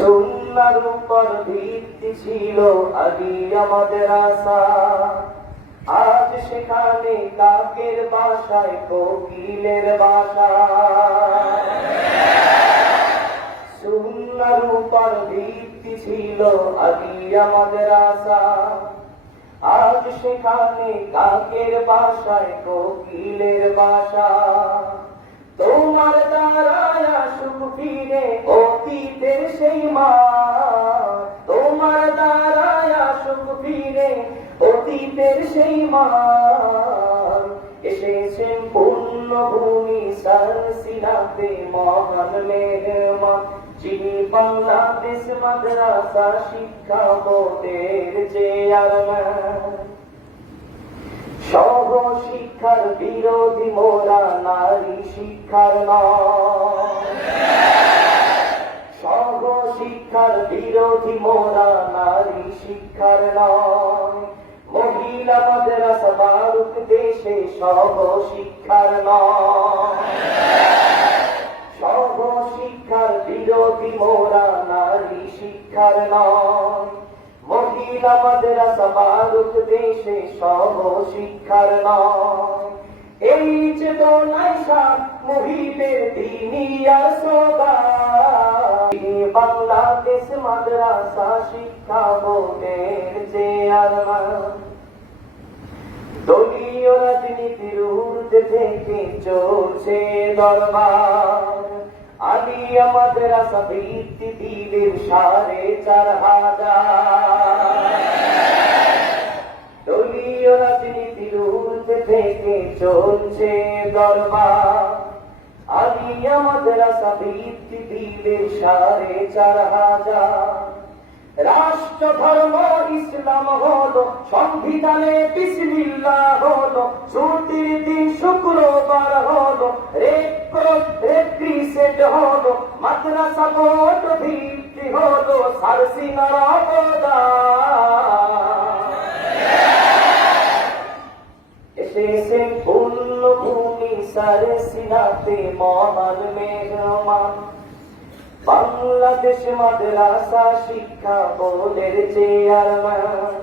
সুন্নাহর উপর ভিত্তি ছিল আলিয়া মাদ্রাসা, আজ সেখানে কাকের বাসায় কোকিলের বাসা। সুন্নাহর উপর ভিত্তি ছিল আলিয়া মাদ্রাসা, আজ সেখানে কাকের বাসায় কোকিলের বাসা। তোমার দ্বারায় আসুক ফিরে অতীতের সেই মান, তোমার দ্বারায় আসুক ফিরে অতীতের সেই মান। এসেছেন পুণ্যভূমি সারসিনাতে মহান মেহমান, যিনি বাংলাদেশ মাদ্রাসা শিক্ষা বোর্ডের চেয়ারম্যান। সহ শিক্ষার বিরোধী মোরা, নারী শিক্ষার নয়। সহ শিক্ষার বিরোধী মোরা, নারী শিক্ষার নয়। মহিলা মাদ্রাসা বারুক দেশে সহ শিক্ষার নয়। সহ শিক্ষার বিরোধী মোরা, নারী শিক্ষার নয়। মহিলা মাদ্রাসা বারুক দেশে সহ শিক্ষার নয়। এই চেতনায় সাত মুহিবের দিনিয়া সোগান, বাংলাদেশ মাদ্রাসা শিক্ষা বোর্ডের চেয়ারম্যান। দলীয় রাজনীতির ঊর্ধ্বে থেকে চলছে দরবার, আলিয়া মাদ্রাসা বৃত্তি দিলেন ৪৫০০০। দলীয় রাজনীতির ঊর্ধ্বে থেকে চলছে দরবার, আলিয়া মাদ্রাসা বৃত্তি দিলেন ৪৫০০০। রাষ্ট্র ধর্ম ইসলাম হলো, সংবিধানে বিসমিল্লাহ হলো, ছুটির দিন শুক্রবার হলো, রেক্রিসেট হলো, মাদ্রাসা বোর্ড ভিত্তি হলো সারসিনার অবদান। এসেছেন পুণ্যভূমি সারসিনাতে মহান মেহমান, বাংলাদেশ মাদ্রাসা শিক্ষা বোর্ডের চেয়ারম্যান।